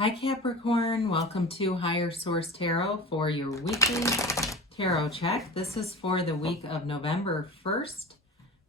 Hi Capricorn, welcome to Higher Source Tarot for your weekly tarot check. This is for the week of November 1st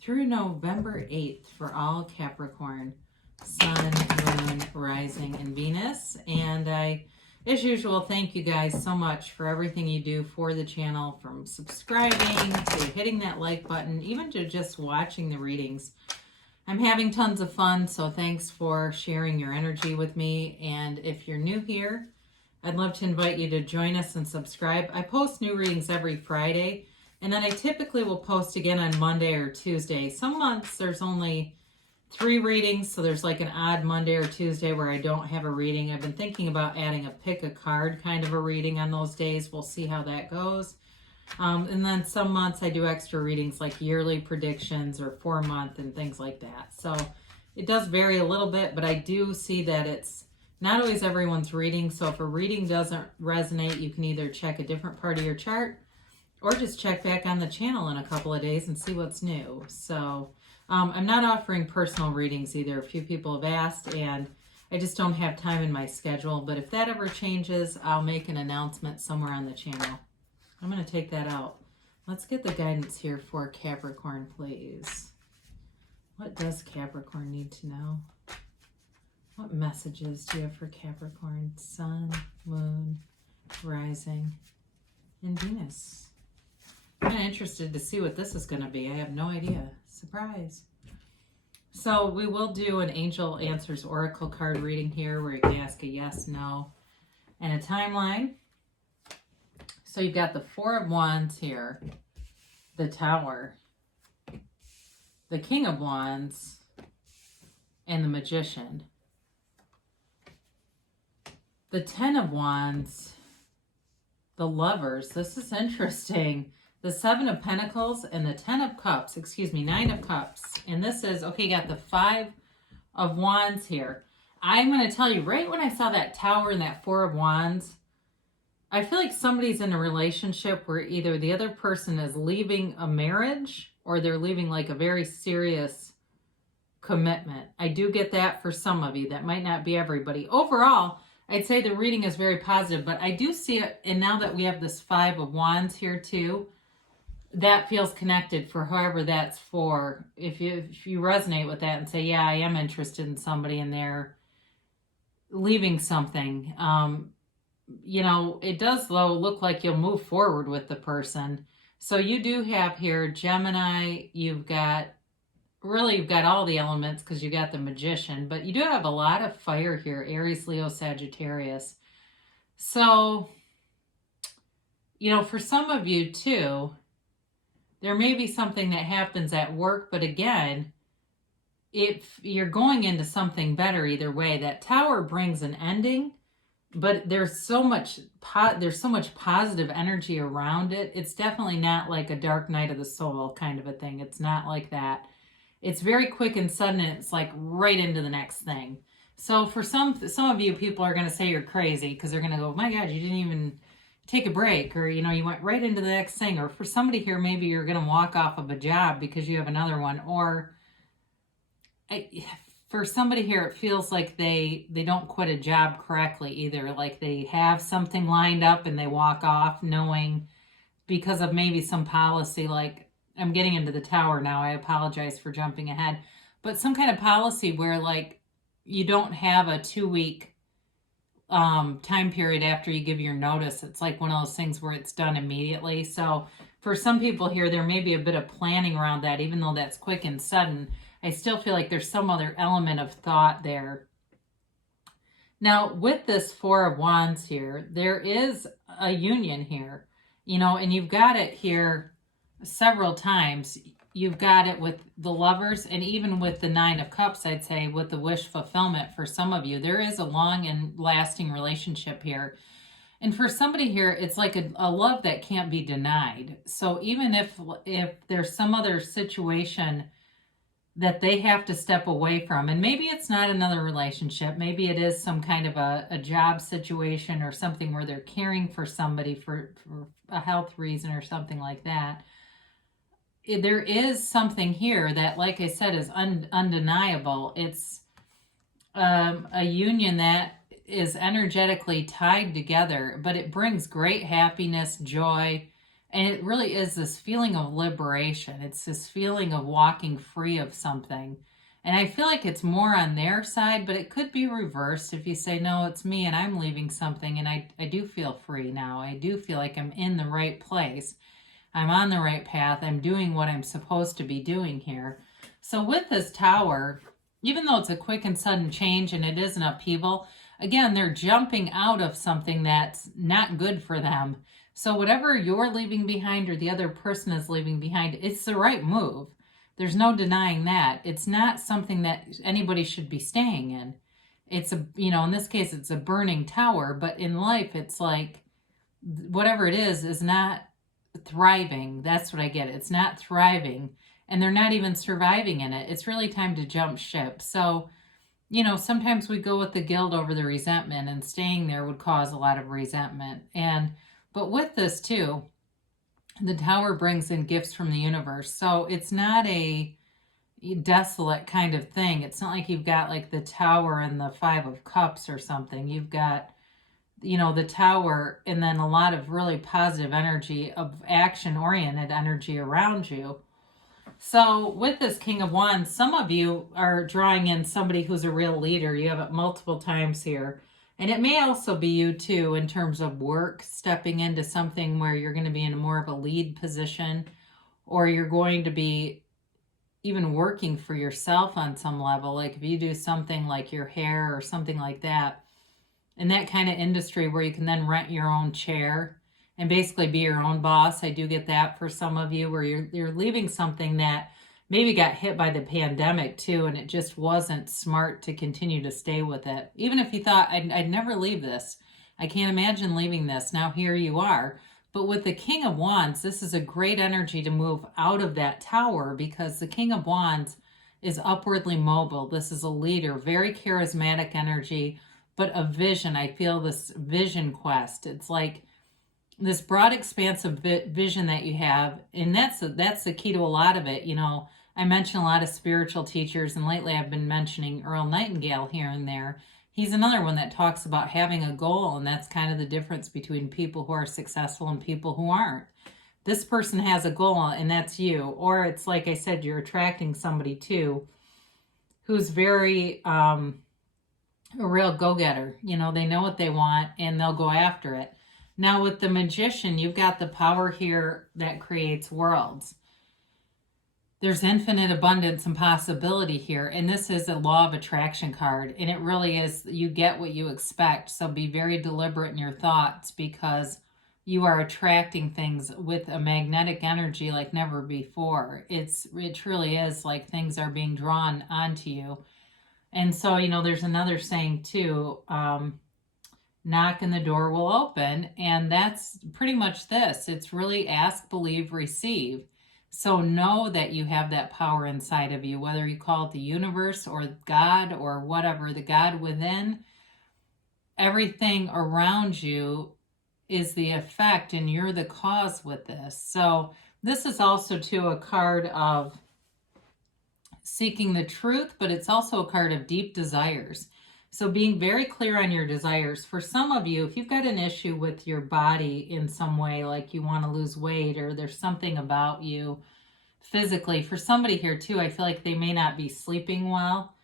through November 8th for all Capricorn, Sun, Moon, Rising, and Venus. And I, as usual, thank you guys so much for everything you do for the channel, from subscribing to hitting that like button, even to just watching the readings. I'm having tons of fun, so thanks for sharing your energy with me. And if you're new here, I'd love to invite you to join us and subscribe. I post new readings every Friday, and then I typically will post again on Monday or Tuesday. Some months there's only 3 readings, so there's like an odd Monday or Tuesday where I don't have a reading. I've been thinking about adding a pick a card kind of a reading on those days. We'll see how that goes. And then some months I do extra readings like yearly predictions or 4-month and things like that. So it does vary a little bit, but I do see that it's not always everyone's reading. So if a reading doesn't resonate, you can either check a different part of your chart or just check back on the channel in a couple of days and see what's new. So I'm not offering personal readings either. A few people have asked, and I just don't have time in my schedule. But if that ever changes, I'll make an announcement somewhere on the channel. I'm going to take that out. Let's get the guidance here for Capricorn, please. What does Capricorn need to know? What messages do you have for Capricorn? Sun, Moon, Rising, and Venus. I'm kind of interested to see what this is going to be. I have no idea. Surprise. So we will do an Angel Answers Oracle card reading here where you can ask a yes, no, and a timeline. So you've got the 4 of Wands here, the Tower, the King of Wands, and the Magician. The 10 of Wands, the Lovers. This is interesting. The 7 of Pentacles and the 10 of Cups, 9 of Cups. And this is, okay, you got the 5 of Wands here. I'm going to tell you, right when I saw that Tower and that 4 of Wands, I feel like somebody's in a relationship where either the other person is leaving a marriage or they're leaving like a very serious commitment. I do get that for some of you. That might not be everybody. Overall, I'd say the reading is very positive, but I do see it. And now that we have this 5 of Wands here too, that feels connected for whoever that's for. If you resonate with that and say, yeah, I am interested in somebody and they're leaving something, you know, it does though look like you'll move forward with the person. So you do have here Gemini, you've got all the elements because you got the Magician, but you do have a lot of fire here, Aries, Leo, Sagittarius. So, you know, for some of you too, there may be something that happens at work, but again, if you're going into something better either way, that Tower brings an ending. But there's so much positive energy around it. It's definitely not like a dark night of the soul kind of a thing. It's not like that. It's very quick and sudden, and it's like right into the next thing. So for some of you, people are going to say you're crazy because they're going to go, my God, you didn't even take a break, or, you know, you went right into the next thing. Or for somebody here, maybe you're going to walk off of a job because you have another one. Or for somebody here, it feels like they don't quit a job correctly either. Like they have something lined up and they walk off knowing because of maybe some policy. Like, I'm getting into the Tower now. I apologize for jumping ahead. But some kind of policy where like you don't have a 2-week time period after you give your notice. It's like one of those things where it's done immediately. So for some people here, there may be a bit of planning around that, even though that's quick and sudden. I still feel like there's some other element of thought there. Now, with this 4 of Wands here, there is a union here, you know, and you've got it here several times. You've got it with the Lovers, and even with the 9 of Cups, I'd say, with the wish fulfillment for some of you. There is a long and lasting relationship here. And for somebody here, it's like a love that can't be denied. So even if there's some other situation that they have to step away from, and maybe it's not another relationship, maybe it is some kind of a job situation or something where they're caring for somebody for a health reason or something like that. There is something here that, like I said, is undeniable. It's a union that is energetically tied together, but it brings great happiness, joy, and it really is this feeling of liberation. It's this feeling of walking free of something. And I feel like it's more on their side, but it could be reversed if you say, no, it's me and I'm leaving something and I do feel free now. I do feel like I'm in the right place. I'm on the right path. I'm doing what I'm supposed to be doing here. So with this Tower, even though it's a quick and sudden change and it is an upheaval, again, they're jumping out of something that's not good for them. So whatever you're leaving behind or the other person is leaving behind, it's the right move. There's no denying that. It's not something that anybody should be staying in. It's in this case, it's a burning tower, but in life, it's like whatever it is not thriving. That's what I get. It's not thriving, and they're not even surviving in it. It's really time to jump ship. So, sometimes we go with the guilt over the resentment, and staying there would cause a lot of resentment. But with this too, the Tower brings in gifts from the universe. So it's not a desolate kind of thing. It's not like you've got like the Tower and the Five of Cups or something. You've got, the Tower and then a lot of really positive energy of action-oriented energy around you. So with this King of Wands, some of you are drawing in somebody who's a real leader. You have it multiple times here. And it may also be you too in terms of work, stepping into something where you're going to be in more of a lead position, or you're going to be even working for yourself on some level. Like if you do something like your hair or something like that, in that kind of industry where you can then rent your own chair and basically be your own boss. I do get that for some of you, where you're leaving something that maybe got hit by the pandemic too, and it just wasn't smart to continue to stay with it. Even if you thought, I'd never leave this. I can't imagine leaving this. Now here you are. But with the King of Wands, this is a great energy to move out of that Tower, because the King of Wands is upwardly mobile. This is a leader, very charismatic energy, but a vision. I feel this vision quest. It's like this broad, expansive vision that you have, and that's the key to a lot of it. I mention a lot of spiritual teachers, and lately I've been mentioning Earl Nightingale here and there. He's another one that talks about having a goal, and that's kind of the difference between people who are successful and people who aren't. This person has a goal, and that's you. Or it's like I said, you're attracting somebody too who's very a real go-getter. They know what they want, and they'll go after it. Now with the Magician, you've got the power here that creates worlds. There's infinite abundance and possibility here, and this is a law of attraction card, and it really is, you get what you expect. So be very deliberate in your thoughts, because you are attracting things with a magnetic energy like never before. It truly is like things are being drawn onto you. And so, there's another saying too, knock and the door will open. And that's pretty much this. It's really ask, believe, receive. So know that you have that power inside of you, whether you call it the universe or God or whatever, the God within. Everything around you is the effect, and you're the cause with this. So this is also too a card of seeking the truth, but it's also a card of deep desires. So being very clear on your desires. For some of you, if you've got an issue with your body in some way, like you want to lose weight, or there's something about you physically, for somebody here too, I feel like they may not be sleeping well.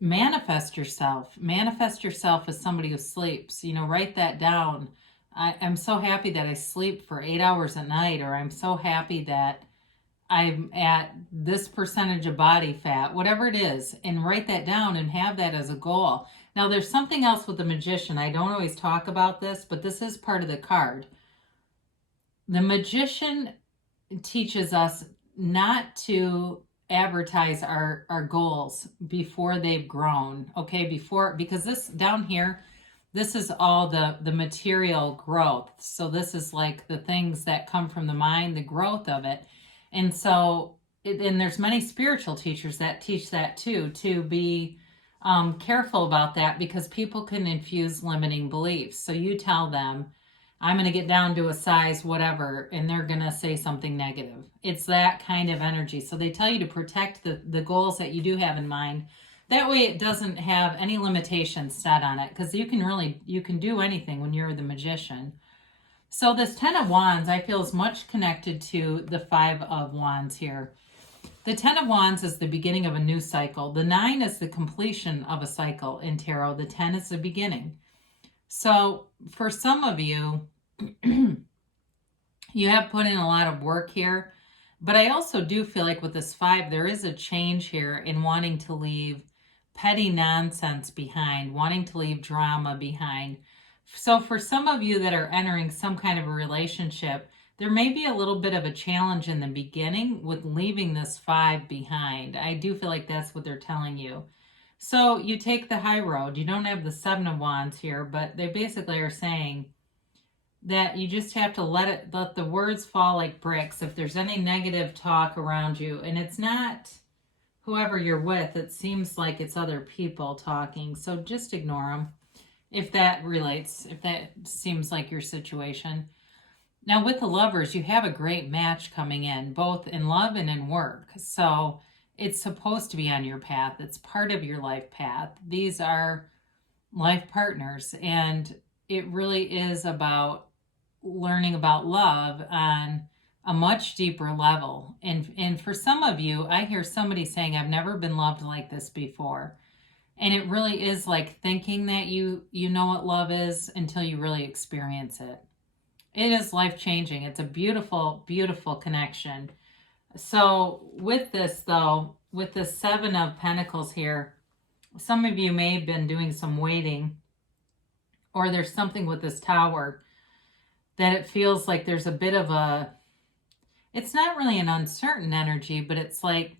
Manifest yourself. Manifest yourself as somebody who sleeps. Write that down. I'm so happy that I sleep for 8 hours a night, or I'm so happy that I'm at this percentage of body fat, whatever it is, and write that down and have that as a goal. Now, there's something else with the Magician. I don't always talk about this, but this is part of the card. The Magician teaches us not to advertise our goals before they've grown, okay? Because this down here, this is all the material growth. So this is like the things that come from the mind, the growth of it. And so, and there's many spiritual teachers that teach that too, to be careful about that, because people can infuse limiting beliefs. So you tell them, I'm going to get down to a size whatever, and they're going to say something negative. It's that kind of energy. So they tell you to protect the goals that you do have in mind. That way it doesn't have any limitations set on it, because you can do anything when you're the magician. So this 10 of Wands, I feel, is much connected to the 5 of Wands here. The 10 of Wands is the beginning of a new cycle. The 9 is the completion of a cycle in tarot. The 10 is the beginning. So for some of you, you have put in a lot of work here. But I also do feel like with this 5, there is a change here in wanting to leave petty nonsense behind, wanting to leave drama behind. So for some of you that are entering some kind of a relationship, there may be a little bit of a challenge in the beginning with leaving this 5 behind. I do feel like that's what they're telling you. So you take the high road. You don't have the 7 of Wands here, but they basically are saying that you just have to let the words fall like bricks. If there's any negative talk around you, and it's not whoever you're with, it seems like it's other people talking. So just ignore them. If that relates, if that seems like your situation. Now with the Lovers, you have a great match coming in, both in love and in work. So it's supposed to be on your path. It's part of your life path. These are life partners, and it really is about learning about love on a much deeper level. And for some of you, I hear somebody saying, I've never been loved like this before. And it really is like thinking that you know what love is until you really experience it. It is life-changing. It's a beautiful, beautiful connection. So with this, though, with the 7 of Pentacles here, some of you may have been doing some waiting, or there's something with this Tower that it feels like there's a bit of a, it's not really an uncertain energy, but it's like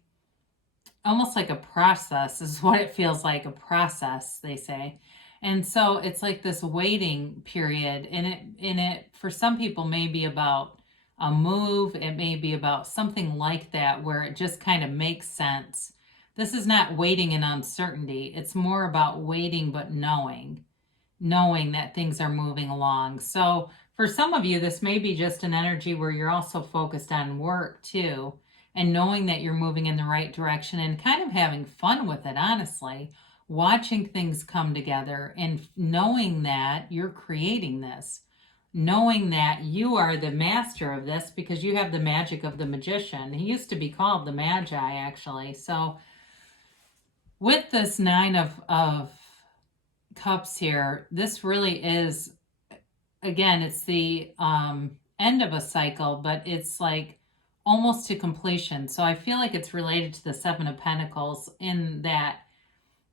almost like a process is what it feels like, a process, they say. And so it's like this waiting period, and it for some people may be about a move. It may be about something like that where it just kind of makes sense. This is not waiting in uncertainty. It's more about waiting but knowing that things are moving along. So for some of you, this may be just an energy where you're also focused on work too, and knowing that you're moving in the right direction and kind of having fun with it, honestly. Watching things come together and knowing that you're creating this. Knowing that you are the master of this because you have the magic of the magician. He used to be called the Magi, actually. So with this 9 of Cups here, this really is, again, it's the end of a cycle, but it's like almost to completion. So I feel like it's related to the 7 of Pentacles in that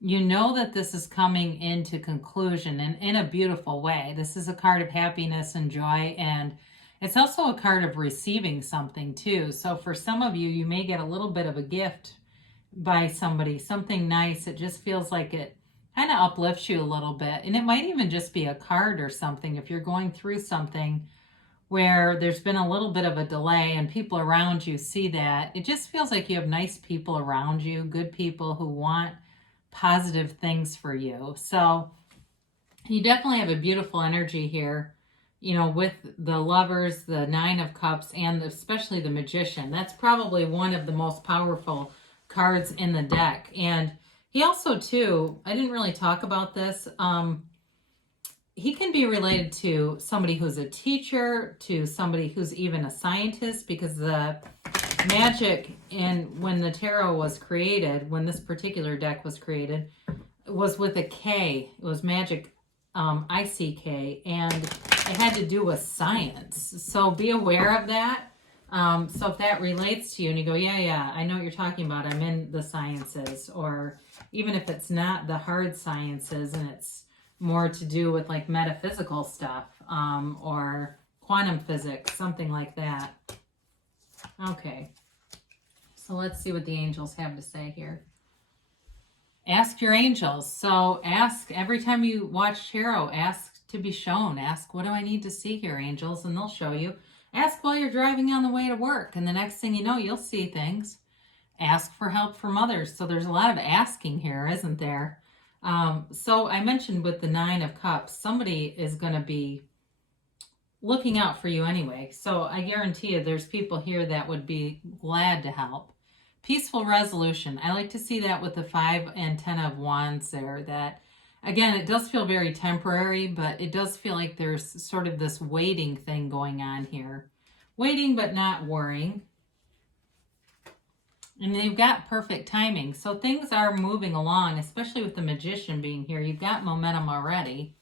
you know that this is coming into conclusion and in a beautiful way. This is a card of happiness and joy, and it's also a card of receiving something too. So for some of you, you may get a little bit of a gift by somebody, something nice. It just feels like it kind of uplifts you a little bit. And it might even just be a card or something if you're going through something where there's been a little bit of a delay and people around you see that. It just feels like you have nice people around you, good people who want positive things for you. So you definitely have a beautiful energy here, you know, with the Lovers, the 9 of Cups, and especially the Magician. That's probably one of the most powerful cards in the deck. And he also, too, I didn't really talk about this. He can be related to somebody who's a teacher, to somebody who's even a scientist, because the magic in when the tarot was created, when this particular deck was created, was with a K. It was magic, ICK, and it had to do with science. So be aware of that. So if that relates to you and you go, yeah, I know what you're talking about, I'm in the sciences, or even if it's not the hard sciences and it's more to do with like metaphysical stuff, or quantum physics, something like that. Okay, so let's see what the angels have to say here. Ask your angels. So ask every time you watch tarot, ask to be shown. Ask, what do I need to see here, angels? And they'll show you. Ask while you're driving on the way to work, and the next thing you know, you'll see things. Ask for help from others. So there's a lot of asking here, isn't there? So I mentioned with the 9 of Cups, somebody is going to be looking out for you anyway. So I guarantee you there's people here that would be glad to help. Peaceful resolution. I like to see that with the 5 and 10 of Wands there. That, again, it does feel very temporary, but it does feel like there's sort of this waiting thing going on here. Waiting but not worrying. And you've got perfect timing. So things are moving along, especially with the Magician being here. You've got momentum already.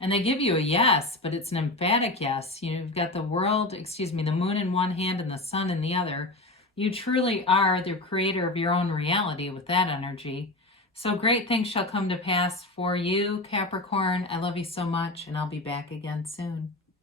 And they give you a yes, but it's an emphatic yes. You've got the world, the moon in one hand and the sun in the other. You truly are the creator of your own reality with that energy. So great things shall come to pass for you, Capricorn. I love you so much, and I'll be back again soon.